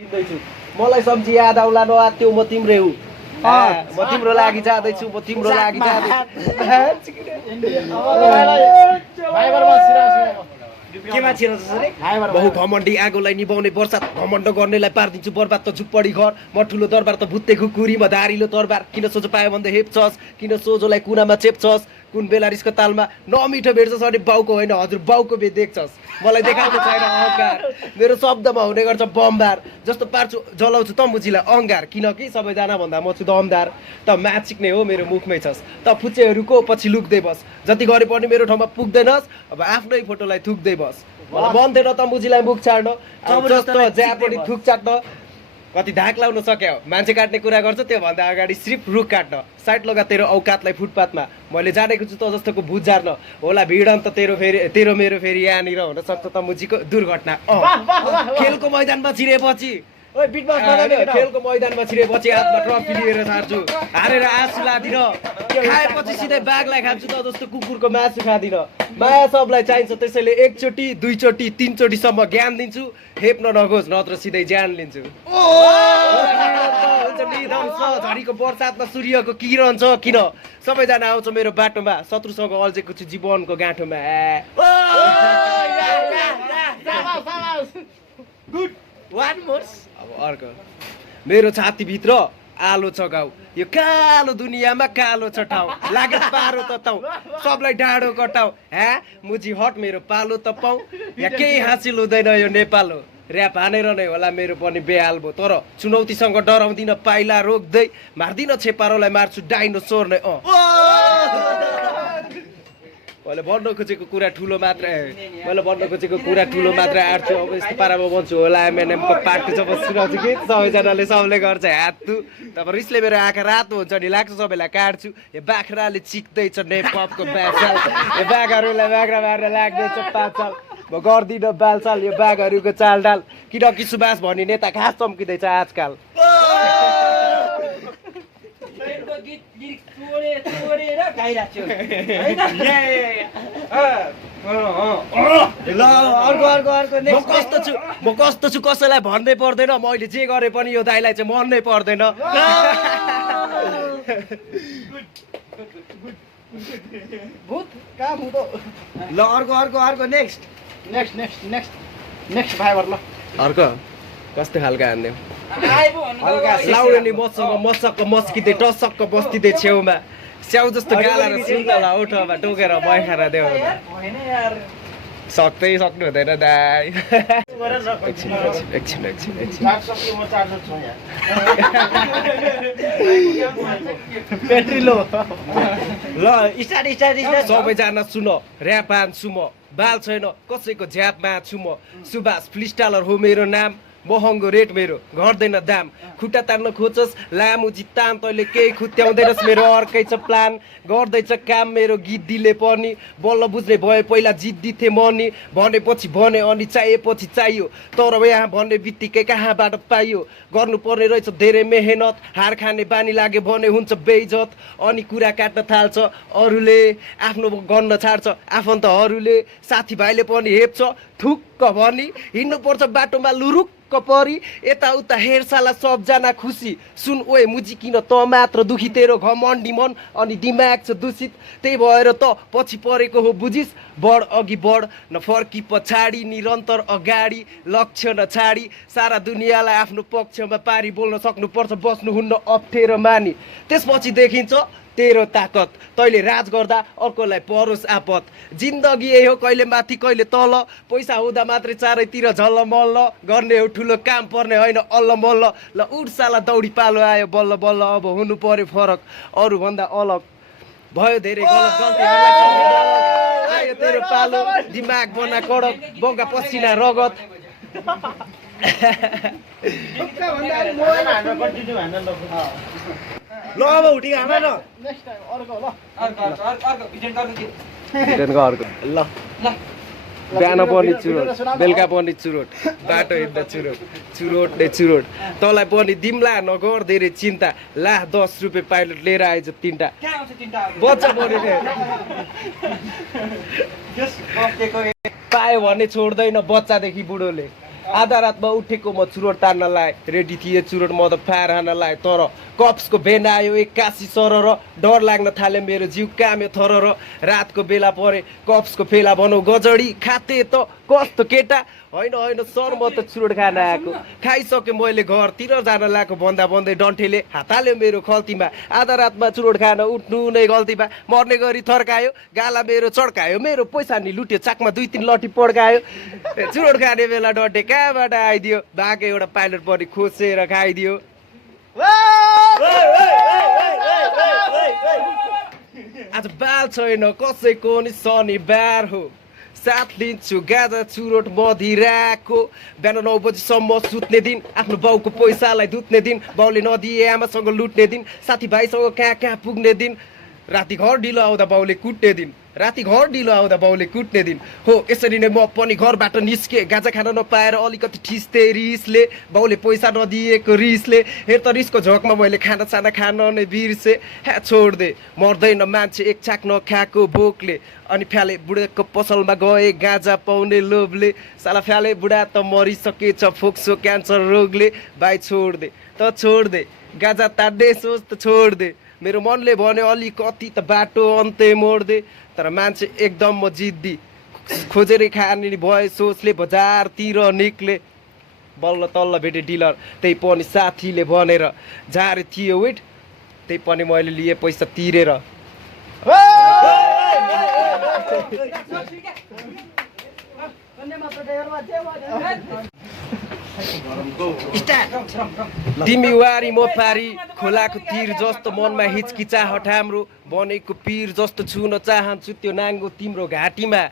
मलाई सम्झी याद आउला न त्यो म तिम्रै हुँ म तिम्रो लागि जाँदैछु म तिम्रो लागि बहु घमण्डी आगोलाई निभाउने वर्षात घमण्ड गर्नेलाई पारिदिन्छु बर्बाद त झुप्पडी घर म ठुलो दरबार त भुत्ते खुकुरी म धारिलो तरबार किन सोझो पायो भन्दा हेप्छस् किन सोझोलाई कुनामा चेप्छस् कुन बेला रिसको तालमा नमिठो भेट्छस् अनि बाउको होइन हजुर बाउको भे देख्छस् मलाई देखाएको छैन अहङ्कार मेरो शब्दमा हुने गर्छ बमबार जस्तो पार्छु जलाउँछु त मुजीलाई अङ्गार किनकि सबैजना भन्दा म छु दमदार त म्याच सिक्ने हो मेरो मुखमै छस् त फुच्चेहरूको पछि लुक्दै बस जति गरे पनि मेरो ठाउँमा पुग्दैनस् अब आफ्नै फोटोलाई थुक्दै बस मलाई मन थिएन त मुजीलाई मुख छाड्न जस्तो ज्या पनि थुक चाट्न कति धाक लाउन सक्यो मान्छे काट्ने कुरा गर्छ त्योभन्दा अगाडि सिर्फ रुख काट्न साइड लगा तेरो औकातलाई फुटपाथमा मैले जानेको छु त जस्तोको भुत झार्न होला भिडन त तेरो मेरो फेरि यहाँनिर हुन सक्छ त मुजीको दुर्घटना खेलको मैदानमा छिरेपछि खेलको मैदानमा छिरेपछि हातमा ट्रफी लिएर सार्छु हारेर आँसु लादिन खाएपछि सिधै बाघलाई खान्छु त जस्तो कुकुरको मासु खाँदिन माया सबलाई चाहिन्छ त्यसैले एकचोटि दुईचोटि तीनचोटिसम्म ज्ञान दिन्छु हेप्न नगोस् नत्र सिधै ज्यान लिन्छु झरीको बर्सातमा सूर्यको किरण छ किन सबैजना आउँछ मेरो बाटोमा शत्रुसँग अल्झेको छु जीवनको गाँठोमा अब अर्को मेरो छातीभित्र आलो छ गाउँ यो कालो दुनियाँमा कालो छ ठाउँ लागत पारो त ताउ सबलाई डाँडो कटाउ मुजी हट मेरो पालो त पाउ यहाँ केही हासिल हुँदैन यो नेपाल हो ऱ्याप हानेर नै होला मेरो पनि बेहाल भयो तर चुनौतीसँग डराउँदिन पाइला रोक्दै मार्दिन छेपारोलाई मार्छु डाइनोसोर नै मैले भन्न खोजेको कुरा ठुलो मात्र आँट्छु अब यस्तो पारामा भन्छु होला एमएनएमको पार्टी जब सुनाउँछु कि सबैजनाले सबले गर्छ हातु तब रिसले मेरो आँखा रातो हुन्छ नि लाग्छ सबैलाई काट्छु यो बाख्राले चिक्दैछ नेपको ब्याचाल यो बाघहरूलाई बाख्रा मार्न लाग्दैछ 5 साल म गर्दिनँ बालसाल यो बाघहरूको चालडाल किनकि सुभाष भन्ने नेता घाँस चम्किँदैछ आजकाल म कस्तो छु कसैलाई भन्नै पर्दैन मैले जे गरे पनि यो दाइलाई चाहिँ मन्नै पर्दैन ल अर्को नेक्स्ट फाइबर ल अर्को कस्तो खालको हान्ने लाउडे मसँग मसक्क मस्किँदै टसक्क बस्तिँदै छेउमा स्याउ जस्तो गाला र सुन्तला ओठमा टोकेर बैखारा देऊ सक्दै सक्नु हुँदैन दाइ एकछिन सबैजना सुन ऱ्याप हान्छु म बाल छैन कसैको झ्यापमा छु म सुभाष फ्लिस्टालर हो मेरो नाम महँगो रेट मेरो घट्दैन दाम खुट्टा तान्न खोजस् लामु जित्तान तैँले केही खुत्याउँदैनस् मेरो अर्कै छ प्लान गर्दैछ काम मेरो गीत दिले पनि बल्ल बुझ्ने भए पहिला जिद्दी थिएँ मनी भनेपछि भने अनि चाहिएपछि चाहियो तर यहाँ भन्ने बित्तिकै कहाँबाट पाइयो गर्नुपर्ने रहेछ धेरै मेहनत हार खाने बानी लाग्यो भने हुन्छ बेइज्जत अनि कुरा काट्न थाल्छ अरूले आफ्नो गन्न छाड्छ आफन्तहरूले साथीभाइले पनि हेप्छ थुक्क भनी हिँड्नुपर्छ बाटोमा लुरुक्क परी यताउता हेरसाला सबजना खुसी सुन ओए मुजी किन त मात्र दुखी तेरो घमण्डी मन अनि दिमाग छ दूषित त्यही भएर त पछि परेको हो बुझिस् बढ अघि बढ न फर्की पछाडि निरन्तर अगाडि लक्ष्य नछाडी सारा दुनियाँलाई आफ्नो पक्षमा पारी बोल्न सक्नुपर्छ बस्नुहुन्न अप्ठ्यारो मानी त्यसपछि देखिन्छ तेरो ताकत तैँले राज गर्दा अर्कोलाई परोस् आपत जिन्दगी यही हो कहिले माथि कहिले तल पैसा हुँदा मात्रै चारैतिर झल्ल मल्ल गर्ने हो ठुलो काम पर्ने होइन अल्ल मल्ल ल उठ साला दौडी पालो आयो बल्ल बल्ल अब हुनु पर्यो फरक अरूभन्दा अलग भयो धेरै गल्ती आयो तेरो पालो दिमाग बना कडक बग्गा पसिना रगत ल अब उठी हान न अर्को ल बिहान पनि चुरोट बेलुका पनि चुरोट बाटो हिँड्दा चुरोट तँलाई पनि दिम्ला नगर धेरै चिन्ता ला 10 रुपियाँ पाइलट लिएर आएछ 3टा बच्चा पऱ्यो पायो भने छोड्दैन बच्चादेखि बुढोले आधा रातमा उठेको म चुरोट तान्नलाई रेडी थिएँ चुरोट म त फायर हान्नलाई तर कप्सको भेन आयो एक्कासी सरर डर लाग्न थाल्यो मेरो जिउ काम्यो थरर रातको बेला परे कप्सको फेला भनौँ गजडी खाते त कस्तो केटा होइन होइन सर म त चुरोट खान आएको खाइसकेँ मैले घरतिर जान लागेको भन्दा भन्दै डन्ठेले हात हाल्यो मेरो खल्तीमा आधा रातमा चुरोट खान उठ्नु नै गल्तीमा मर्ने गरी थर्कायो गाला मेरो चड्कायो मेरो पैसा नि लुट्यो चाकमा 2-3 लट्ठी पड्कायो चुरोट खाने बेला डन्ठे कहाँबाट आइदियो बाँके एउटा पाइलट पनि खोसेर खाइदियो आज बाल छैन कसैको नि शनिबार हो साथ लिन्छु गाजा चुरोट मधिराको बिहान 9 बजीसम्म सुत्ने दिन आफ्नो बाउको पैसालाई धुत्ने दिन बाउले नदिए आमासँग लुट्ने दिन साथीभाइसँग कहाँ कहाँ पुग्ने दिन राति घर ढिलो आउँदा बाउले कुट्ने दिन राति घर ढिलो आउँदा बाउले कुट्ने दिन हो यसरी नै म पनि घरबाट निस्केँ गाजा खान नपाएर अलिकति ठिस्थे रिसले बाउले पैसा नदिएको रिसले हेर त रिसको झोकमा मैले खानासाना खान नै बिर्सेँ ह्या छोड्दे मर्दैन मान्छे एक छाक नखाएको भोकले अनि फ्याले बुढाको पसलमा गए गाजा पाउने लोभले साला फ्याले बुढा त मरिसकेछ फोक्सो क्यान्सर रोगले भाइ छोड्दे त छोड्दे गाजा ताड्ने सोच त छोड्दे मेरो मनले भन्यो अलिकति त बाटो अन्त्य मोड्दे तर मान्छे एकदम म जिद्दी खोजेर खाने भए सोचले बजारतिर निक्ले बल्ल तल्ल भेटे डिलर त्यही पनि साथीले भनेर झारे थियो वेट त्यही पनि मैले लिए पैसा तिरेर तिमी वारी म पारी खोलाको तीर जस्तो मनमा हिचकिचाहट हाम्रो बनेको पीर जस्तो छुन चाहन्छु त्यो नाङ्गो तिम्रो घाँटीमा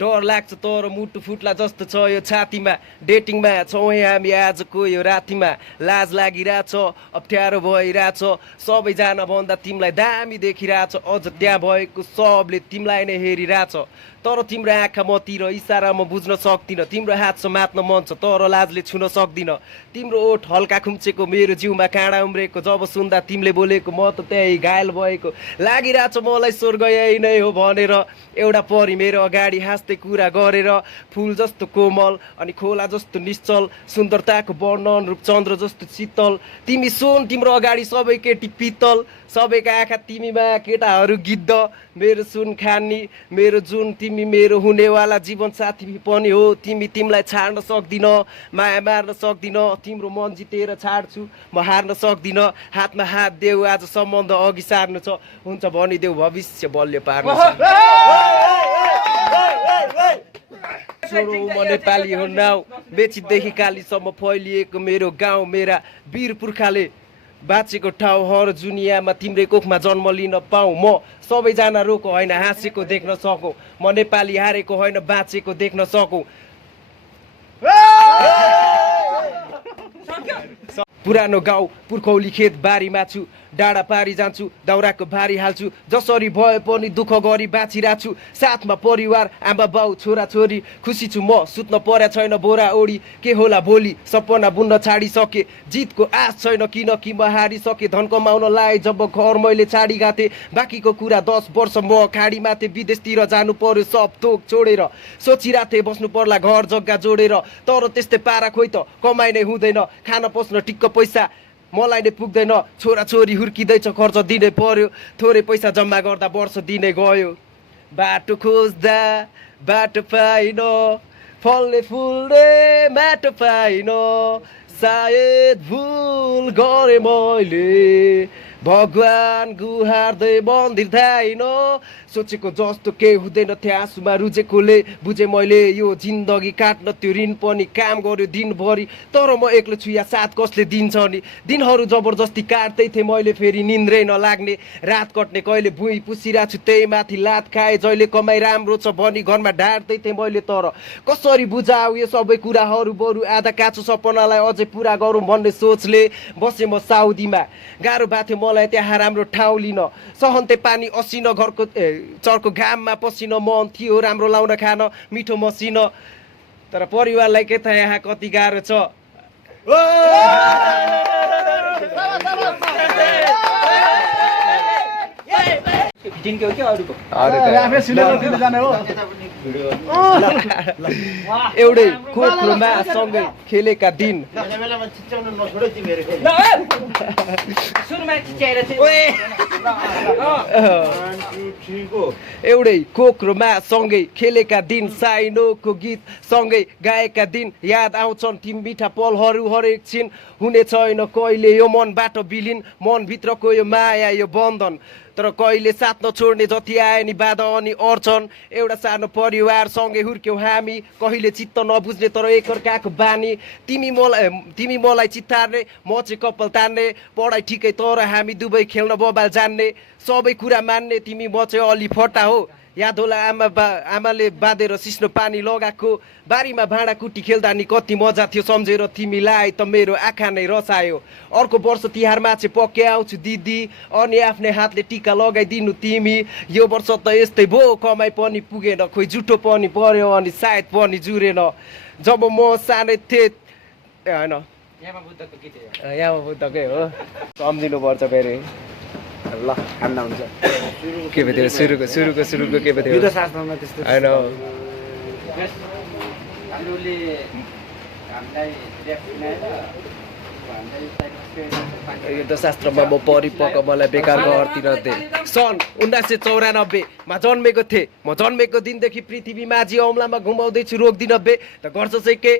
डर लाग्छ तर मुटु फुट्ला जस्तो छ यो छातीमा डेटिङमा छौँ हामी आजको यो रातिमा लाज लागिरहेछ अप्ठ्यारो भइरहेछ सबैजना भन्दा तिमीलाई दामी देखिरहेछ अझ त्यहाँ भएको सबले तिमीलाई नै हेरिरहेछ तर तिम्रो आँखा मतिर इसारा म बुझ्न सक्दिनँ तिम्रो हात समात्न मन छ तर लाजले छुन सक्दिनँ तिम्रो ओठ हल्का खुम्चेको मेरो जिउमा काँडा उम्रेको जब सुन्दा तिमीले बोलेको म त त्यही घायल भएको लागिरहेछ मलाई स्वर्ग यही नै हो भनेर एउटा परी मेरो अगाडि हाँस्दै कुरा गरेर फुल जस्तो कोमल अनि खोला जस्तो निश्चल सुन्दरताको वर्णन रूप चन्द्र जस्तो शीतल तिमी सुन तिम्रो अगाडि सबै केटी पितल सबैका आँखा तिमीमा केटाहरू गिद्ध मेरो सुन खानी मेरो जुन तिमी मेरो हुनेवाला जीवन साथी पनि हो तिमीलाई छाड्न सक्दिन माया मार्न सक्दिन तिम्रो मन जितेर छाड्छु म हार्न सक्दिन हातमा हात देऊ आज सम्बन्ध अघि सार्नु छ हुन्छ भनिदेऊ भविष्य बलियो पार्नु म नेपाली हो नाउ बेचीदेखि कालीसम्म फैलिएको मेरो गाउँ मेरा वीर पुर्खाले बाँचेको ठाउँ हर दुनियाँमा तिम्रै कोखमा जन्म लिन पाऊँ म सबैजना रोको होइन हाँसेको देख्न सकौँ म नेपाली हारेको होइन बाँचेको देख्न सकौँ पुरानो गाउँ पुर्खौली खेत बारीमा छु डाँडा पारी जान्छु दाउराको भारी हाल्छु जसरी भए पनि दुःख गरी बाँचिरहेको छु साथमा परिवार आमा बाउ छोरा छोरी खुसी छु म सुत्न पर्या छैन बोरा ओडी के होला भोलि सपना बुन्न छाडिसके जितको आश छैन किनकि म हारिसके धन कमाउन लाए जब घर मैले छाडी गाथे बाँकीको कुरा 10 वर्ष म खाडी माथे विदेशतिर जानु पर्यो सब थोक छोडेर सोचिराथे बस्नु पर्ला घर जग्गा जोडेर तर त्यस्तै पारा खोइ त कमाइ नै हुँदैन खान पस्न टिक्क पैसा मलाई नै पुग्दैन छोरा छोरी हुर्किँदैछ खर्च दिनै पर्यो थोरै पैसा जम्मा गर्दा वर्ष दिनै गयो बाटो खोज्दा बाटो पाइन फल्ने फुल्ने माटो पाइन सायद भुल गरे मैले भगवान गुहार्दै मन्दिर धाइन सोचेको जस्तो केही हुँदैन थियो आँसुमा रुजेकोले बुझेँ मैले यो जिन्दगी काट्न त्यो ऋण पनि काम गर्यो दिनभरि तर म एक्लो छु या साथ कसले दिन्छ नि दिनहरू जबरजस्ती काट्दै थिएँ मैले फेरि निन्द्रै नलाग्ने रात कट्ने कहिले भुइँ पुसिरहेको छु त्यही माथि लात खाएँ जहिले कमाइ राम्रो छ भनी घरमा ढाँट्दै थिएँ मैले तर कसरी बुझाऊ यो सबै कुराहरू बरु आधा काँचो सपनालाई अझै पुरा गरौँ भन्ने सोचले बसेँ म साउदीमा गाह्रो भएको थियो मलाई त्यहाँ राम्रो ठाउँ लिन सहन्ते पानी असिन घरको चर्को घाममा पसिन मन थियो राम्रो लाउन खान मिठो मसिन तर परिवारलाई के थाहा यहाँ कति गाह्रो छ फिटिङ के हो कि अरूको एउटै कोक्रोमा सँगै खेलेका दिन बेलामा चिच्याउन नछोडै तिमीहरू फेरि। सुरुमा चिच्याएर चाहिँ एउटै कोक्रोमा सँगै खेलेका दिन साइनोको गीत सँगै गाएका दिन याद आउँछन् ती मिठा पलहरू हरेक छिन हुने छैन कहिले यो मनबाट विलिन मनभित्रको यो माया यो बन्धन तर कहिले साथ नछोड्ने जति आए नि बाधा अनि अर्छन् एउटा सानो परिवारसँगै हुर्क्यौँ हामी कहिले चित्त नबुझ्ने तर एकअर्काको बानी तिमी मलाई चित्तार्ने म चाहिँ कपाल तान्ने पढाइ ठिकै तर हामी दुवै खेल्न बबाल जान्ने सबै कुरा मान्ने तिमी म चाहिँ अलि फटा हो याद होला आमाले बाँधेर सिस्नो पानी लगाएको बारीमा भाँडाकुटी खेल्दा नि कति मजा थियो सम्झेर तिमीलाई त मेरो आँखा नै रसायो अर्को वर्ष तिहारमा चाहिँ पक्कै आउँछु दिदी अनि आफ्नै हातले टिका लगाइदिनु तिमी यो वर्ष त यस्तै भयो कमाइ पनि पुगेन खोइ जुठो पनि पर्यो अनि सायद पनि जुरेन जब म सानै थिएँ होइन यामा बुद्धको गीत हो। यहाँ बुद्धकै हो सम्झिनुपर्छ फेरि ल खान्दा हुन्छ। के भयो सुरुको के भयो युद्ध शास्त्रमा त्यस्तो होइन गुरुले हामीलाई ऱ्याप सुनाएर हामीलाई युद्ध शास्त्रमा म परिपक्व मलाई बेकार घरतिर थिएँ सन् 1994मा जन्मेको थिएँ म जन्मेको दिनदेखि पृथ्वी माझी औँलामा घुमाउँदैछु रोक्दिन बे त गर्छ चाहिँ के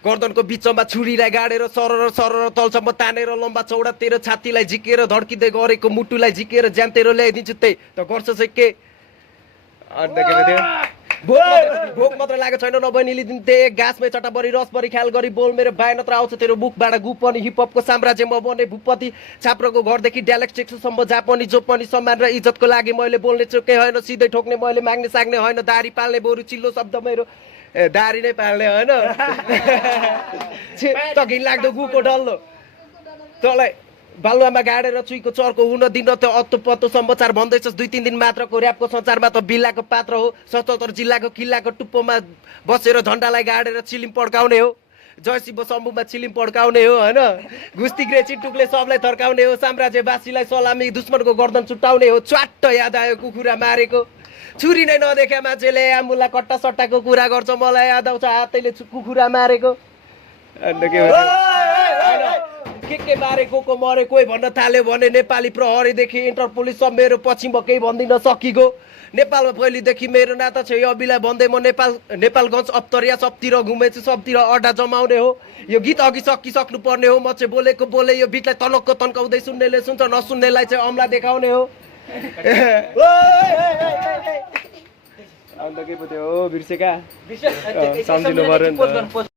गर्दनको बिचमा छुरीलाई गाडेर सरर सरर तलसम्म तानेर लम्बा चौडा तेरो छातीलाई झिकेर धड्किँदै गरेको मुटुलाई झिकेर ज्यानतेर ल्याइदिन्छु त्यही त गर्छ चाहिँ के अन्त के भयो भोक मात्र लागेको छैन नबनिली दिन त्यही गाँसमै चटाबरी रसबरी ख्याल गरी बोल मेरो बाय नत्र आउँछ तेरो मुखबाट गु पनि हिपहपको साम्राज्य म बने भूपति छाप्रोको घरदेखि डाइलेक्ट टेक्सोसम्म जहाँ पनि जो पनि सम्मान र इज्जतको लागि मैले बोल्ने चुकै होइन सिधै ठोक्ने मैले माग्ने साग्ने होइन दारी पाल्ने बरु चिल्लो शब्द मेरो दारी नै पाल्ने होइन त घिनलाग्दो गुको डल्लो तँलाई बालुवामा गाडेर चुइको चर्को हुन दिन त अत्तो पत्तो समाचार भन्दैछस् 2-3 दिन मात्रको ऱ्यापको संसारमा त बिल्लाको पात्र हो 77 जिल्लाको किल्लाको टुप्पोमा बसेर झन्डालाई गाडेर चिलिम पड्काउने हो जयशिव शम्भुमा चिलिम पड्काउने हो होइन घुस्ती ग्रेची टुक्ले सबलाई थर्काउने हो साम्राज्यवासीलाई सलामी दुश्मनको गर्दन चुट्टाउने हो च्वाट्ट याद आयो कुखुरा मारेको छुरी नै नदेख्या मान्छेले आमुला कट्टा सट्टाको कुरा गर्छ मलाई याद आउँछ हातैले कुखुरा मारेको अन्त के मारेको को मरे कोही भन्न थाल्यो भने नेपाली प्रहरीदेखि इन्टरपोलिससम्म मेरो पछि म केही भनिदिन सकिगयो नेपालमा पहिलेदेखि मेरो नाता छ यो अभिलाई भन्दै म नेपालगञ्ज अप्तरिया सबतिर घुमेछु सबतिर अड्डा जमाउने हो यो गीत अघि सकिसक्नु पर्ने हो म चाहिँ बोलेको बोले यो बिटलाई तनक्क तन्काउँदै सुन्नेले सुन्छ नसुन्नेलाई चाहिँ अम्ला देखाउने हो अन्त के पो त्यो हो बिर्सेका सम्झिनु पर्यो नि त।